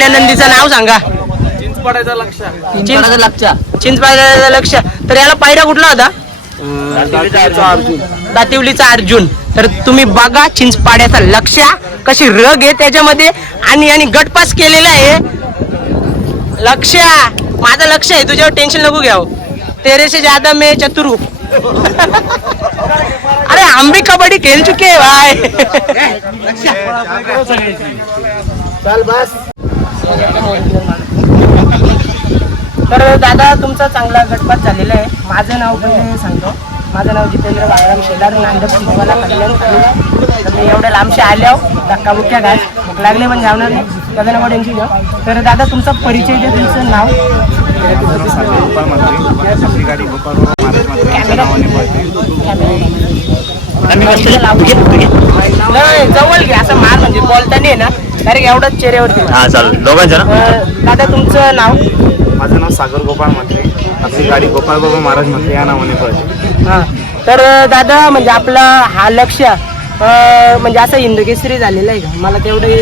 आपल्या नंदीचं नाव सांगा. चिंचपाड्याचा लक्ष चिंच चिंचपाड्याचं लक्ष तर याला पायरा कुठला होता? अर्जुन. दातिवलीचा अर्जुन. तर तुम्ही बघा चिंचपाड्याचा लक्ष कशी रग आहे त्याच्यामध्ये. आणि आणि गटपास केलेला आहे. लक्ष माझं लक्ष आहे. तुझ्यावर टेन्शन नको घ्याव तेरे से ज्यादा मैं चतुरू. अरे हम भी कबड्डी खेल चुके हैं भाई. तर दादा तुमचा चांगला गटपात झालेला आहे. माझं नाव पहिले सांगतो. माझं नाव जितेंद्र बाळराम शेलार नांदप तुम्हाला कल्याण तर मी एवढ्या लांबशे आल्या धक्काबुक्या घास. भूक लागले पण जाणार नाही. त्याचं नाव टेन्शन घ्या. तर दादा तुमचा परिचय द्या तुमचं नाव. गोपाळ नावाने पळते नाही, जवळ घ्या असं मार म्हणजे बोलताना ना डायरेक्ट एवढंच चेहऱ्यावरती मार. हा चालेल. दोघांच्या ना? अं, दादा तुमचं नाव? माझं नाव सागर गोपाळ म्हात्रे आपली गाडी गोपाळ बाबा महाराज म्हात्रे या नावाने पळते. हा. तर अं, दादा म्हणजे आपला हा लक्ष अं, म्हणजे असं हिंदकेसरी झालेला आहे का? मला तेवढी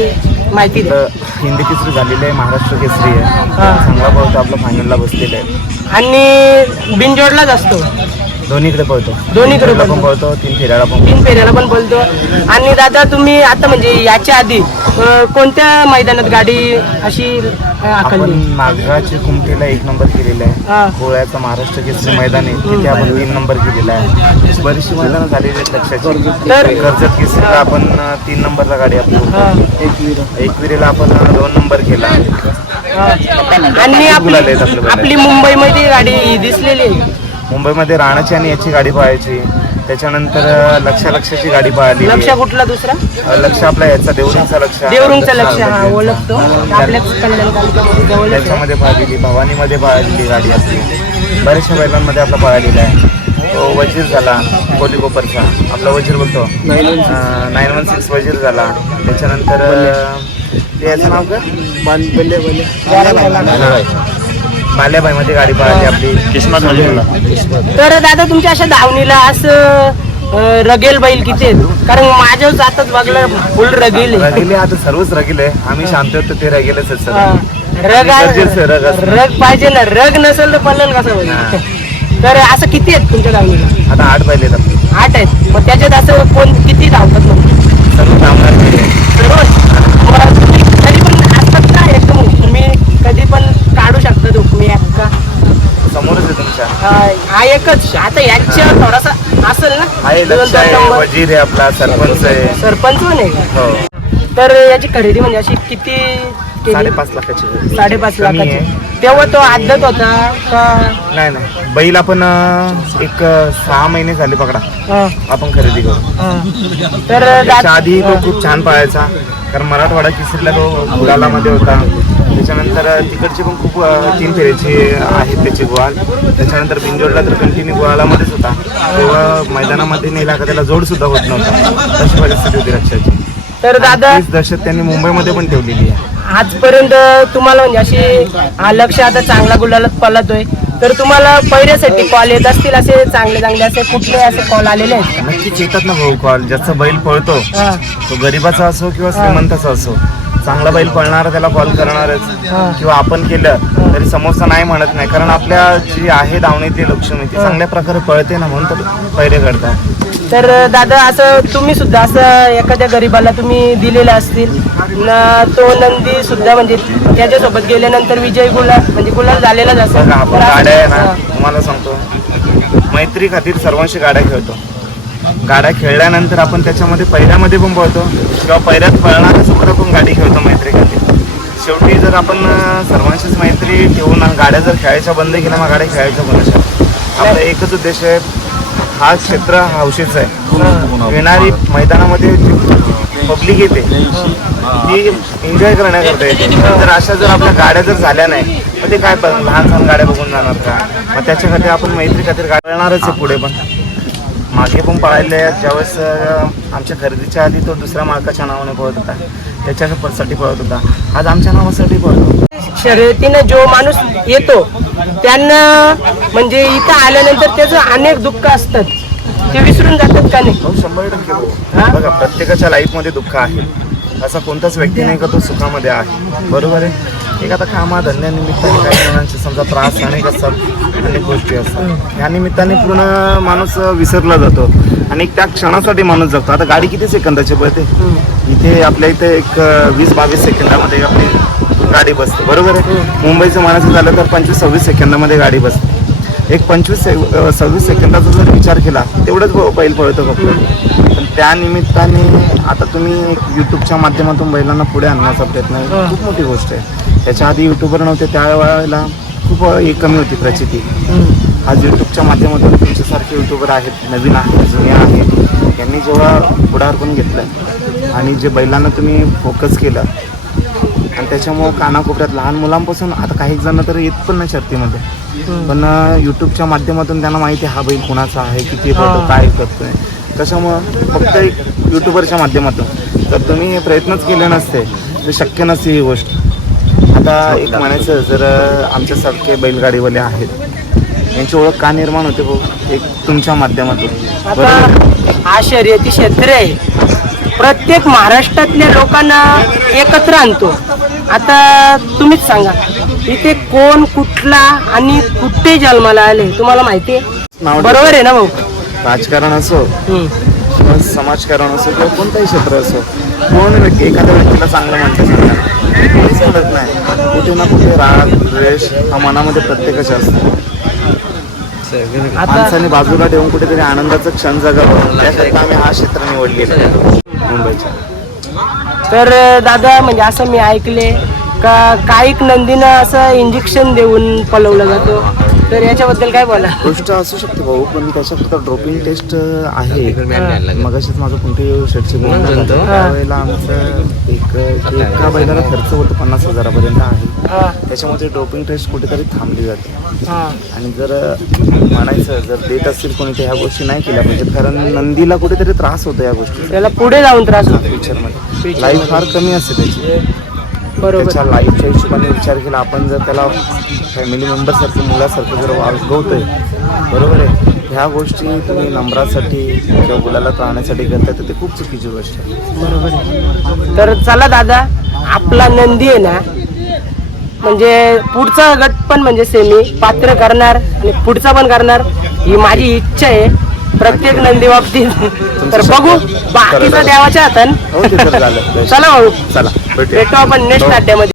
माहिती द्या तर हिंदी केसरी झालेली आहे महाराष्ट्र केसरी आहे. हा. चांगला पळतो आपला फायनलला बसलेला आहे. आणि बिनजोडलाच असतो. दोन्हीकडे पळतो. दोन्हीकडे पण पळतो. तीन फेऱ्याला पण तीन फेऱ्याला पण बोलतो आणि दादा तुम्ही आता म्हणजे याच्या आधी अं, कोणत्या मैदानात गाडी अशी अं, आपण आखली नागराची कुमटीला एक नंबर केलेला हा. आहे गोळ्याचा महाराष्ट्र केसरी मैदान आहे. तिथे आपण तीन नंबर केलेला आहे. बरीचशी मैदानं झालेली आहेत लक्षाची. तर- कर्जत केसरीला आपण अं, तीन नंबरला गाडी आपली हा. एकविरीला आपण अं, दोन नंबर केला. आणि आपली गुलाल आहेत आपल्याकडे. आपली मुंबईमध्ये गाडी दिसलेली आहे. मुंबईमध्ये राणाची आणि याची गाडी पळायची. त्याच्यानंतर लक्ष लक्षाची गाडी पळाली लक्ष कुठला दुसरा? लक्ष आपला याचा देवरुंगचा लक्ष. देवरुंगचं लक्ष हा ओळखतो. त्याच्यामध्ये पळालेली भवानीमध्ये पळालेली गाडी असते बऱ्याचशा बैलांमध्ये आपला पळालेला आहे. तो वजीर झाला कोली कोपरचा. आपला वजीर बोलतो. नाईन वन सिक्स वजीर झाला. त्याच्यानंतर याचं नाव का बाल्याबाईमध्ये गाडी पळाली आपली. किस्मत म्हणजे तर दादा तुमच्या अशा धावणीला असं अं, रगेल बैल किती आहेत? कारण माझ्या जातच बघलं फुल रगेल आहे. रगिले आता सर्वच रगिले आम्ही शांत होतो ते रगेलच आहेत हा. सर रग आहे- गरजेचं आहे, रग असणं. रग पाहिजे ना. रग नसेल तर पडलं कसं होईल? तर असं किती आहेत तुमच्या धावणीला? आता आठ बैल आहेत. आपले आठ आहेत. मग त्याच्यात असं कोण किती धावतात मग सर्व धावणार बैल आहेत. रोज मग तुम्ही कधी पण असतात का एकदम तुम्ही कधी पण काढू शकता तुम्ही एक्का समोरच आहे तुमच्या हा एकच आता याच्या थोडासा असेल ना आहे लक्ष आहे. वजीर आहे आपला सरपंच आहे सरपंच पण आहे? हो तर याची खरेदी म्हणजे अशी किती केली? साडेपाच लाखाची. साडेपाच कमी लाखाची. आहे. तेव्हा तो आदत होता का? नाही नाही. बैल आपण अं, एक अं, सहा महिने झाले पकडा हा, आपण खरेदी करू. हा. तर त्याच्या आधी तो खूप छान पळायचा. कारण मराठवाडा केसरीला तो गुलालामध्ये होता. त्याच्यानंतर तिकडचे पण खूप अं, तीन फेऱ्याची आहेत त्याची गुवाल त्याच्यानंतर बिंजोडला तर कंटिन्यू गुवालामध्येच होता. तेव्हा मैदानामध्ये नेला का त्याला जोड सुद्धा होत नव्हता. तशी परिस्थिती होती लक्षाची तर दादा तीच दहशत त्यांनी मुंबईमध्ये पण ठेवलेली आहे. आजपर्यंत तुम्हाला म्हणजे अशी हा लक्ष आता चांगला गुलालात पलतोय तर तुम्हाला पहिल्यासाठी कॉल येत असतील असे चांगले चांगले असे कुठले असे कॉल आलेले आहेत? नक्कीच येतात ना भाऊ कॉल ज्याचा बैल पळतो हा, तो गरीबाचा असो किंवा श्रीमंताचा असो. चांगला बैल पळणारा त्याला कॉल करणारच. किंवा आपण केलं तरी समोरचा नाही म्हणत नाही. कारण आपल्या जी आहे धावणी ती लक्ष्मी ती चांगल्या प्रकारे पळते ना म्हणून तर पहिले करतात. तर दादा असं तुम्ही सुद्धा असं एखाद्या गरीबाला तुम्ही दिलेलं असतील न तो नंदी सुद्धा म्हणजे त्याच्यासोबत गेल्यानंतर विजय गुलाल म्हणजे गुलाल झालेलाच असेल. आपण गाड्या आहे ना. तुम्हाला सांगतो. मैत्री खातीर सर्वांशी गाड्या खेळतो. गाड्या खेळल्यानंतर आपण त्याच्यामध्ये पहिल्यामध्ये पण पळतो. किंवा पहिल्यात पळणाऱ्यासोबत आपण गाडी खेळतो मैत्री खातीर शेवटी जर आपण सर्वांशीच मैत्री ठेवून गाड्या जर खेळायच्या बंद केल्या मग गाड्या खेळायच्या बंद आपला एकच उद्देश आहे हा क्षेत्र हा हौशीचा आहे. येणारी मैदानामध्ये पब्लिक येते ती एन्जॉय करण्याकरता येते. तर अशा जर आपल्या गाड्या जर झाल्या नाही मग ते काय पण लहान लहान गाड्या बघून जाणार का? मग त्याच्यासाठी आपण मैत्री खातीर गाड्या येणारच आहे पुढे पण. मागे पण पळायले ज्यावेळेस आमच्या खरेदीच्या आधी तो दुसऱ्या मालकाच्या नावाने पळत होता. त्याच्यासाठी पळत होता. आज आमच्या नावासाठी पळतो. शर्यतीनं जो माणूस येतो त्यांना म्हणजे इथं आल्यानंतर त्याचं अनेक दुःख असतात. ते विसरून जातात का नाही? हो शंभर टक्के हो. बघा प्रत्येकाच्या लाईफमध्ये दुःख आहे. असा कोणताच व्यक्ती नाही का तो सुखामध्ये आहे? बरोबर आहे? एक आता कामा धंद्यानिमित्ताने काही जणांचे समजा त्रास अनेक असतात अनेक गोष्टी असतात. ह्या निमित्ताने पूर्ण माणूस विसरला जातो आणि त्या क्षणासाठी माणूस जगतो. आता गाडी किती सेकंदाची पळते इथे आपल्या इथे एक वीस बावीस सेकंदामध्ये आपली गाडी बसते. बरोबर आहे? मुंबईचं म्हणायचं झालं तर पंचवीस सव्वीस सेकंदामध्ये गाडी बसते. एक पंचवीस से सव्वीस सेकंदाचा जर विचार केला तेवढंच बैल पळतो फक्त. पण त्या निमित्ताने आता तुम्ही यूट्यूबच्या माध्यमातून बैलांना पुढे आणण्याचा प्रयत्न खूप मोठी गोष्ट आहे. त्याच्या आधी युट्यूबर नव्हते त्यावेळेला खूप एक कमी होती प्रचिती. आज यूट्यूबच्या माध्यमातून तुमच्यासारखे युट्यूबर आहेत नवीन आहेत जुने आहेत. यांनी जेव्हा पुढारपण घेतलं आणि जे बैलांना तुम्ही फोकस केलं आणि त्याच्यामुळं कानाकोपऱ्यात लहान मुलांपासून आता काही जण तर येत पण नाही शर्तीमध्ये. पण यूट्यूबच्या माध्यमातून त्यांना माहिती आहे हा बैल कुणाचा आहे किती पडतो काय करतोय. त्याच्यामुळं फक्त एक युट्यूबरच्या माध्यमातून. जर तुम्ही हे प्रयत्नच केले नसते तर शक्य नसते ही गोष्ट. आता एक म्हणायचं जर आमच्यासारखे बैलगाडीवाले आहेत यांची ओळख का निर्माण होते भाऊ? एक तुमच्या माध्यमातून. बरोबर आता हा शर्यती क्षेत्र आहे. प्रत्येक महाराष्ट्रातल्या लोकांना एकत्र आणतो. आता तुम्हीच सांगा इथे कोण कुठला आणि कुठे जन्माला आले तुम्हाला माहिती आहे? नाव बरोबर आहे ना भाऊ? राजकारण असो हम्म. किंवा समाजकारण असो किंवा कोणताही क्षेत्र असो कोण व्यक्ती एखाद्या व्यक्तीला चांगलं म्हणतं कोणीच म्हणत नाही. कुठे ना कुठे राग द्वेष हा मनामध्ये प्रत्येकाच्या असतो. माणसाने बाजूला ठेवून कुठेतरी आनंदाचा क्षण जगावं. त्याकरता आम्ही हा क्षेत्र निवडलेला आहे. मुंबईचा. तर दादा म्हणजे असं मी ऐकले का काही नंदीनं असं इंजेक्शन देऊन पलवलं जातं. तर याच्याबद्दल काय बोला? गोष्ट असू शकते भाऊ पण त्याच्यात फक्त ड्रोपिंग टेस्ट आहे. मग अशीच माझं कोणती झालं त्यावेळेला आमचं एक एका बैलाला खर्च होतो पन्नास हजारापर्यंत आहे. हा, त्याच्यामध्ये ड्रोपिंग टेस्ट कुठेतरी थांबली जाते. हा. आणि जर म्हणायचं जर देत असतील कोणी तर ह्या गोष्टी नाही केल्या पाहिजेत. कारण नंदीला कुठेतरी त्रास होतो या गोष्टी त्याला पुढे जाऊन त्रास होतो. फ्युचरमध्ये लाईफ फार कमी असते त्याची. त्याच्या लाईफच्या हिशोबाने विचार केला. आपण जर त्याला फॅमिली मेंबरसारखं मुलासारखं जर वागवतोय बरोबर आहे? ह्या गोष्टी तुम्ही नंबरासाठी किंवा मुलाला राहण्यासाठी करताय तर ते खूप चुकीची गोष्ट आहे. बरोबर आहे. तर चला दादा आपला नंदी आहे ना म्हणजे पुढचा गट पण म्हणजे सेमी पात्र करणार आणि पुढचा पण करणार ही माझी इच्छा आहे. प्रत्येक नंदी बाबतीत. तर बघू बाकीचा देवाच्या हातान. हो ते तर झालं. चला भाऊ. चला. भेटू आपण नेक्स्ट. अड्ड्यामध्ये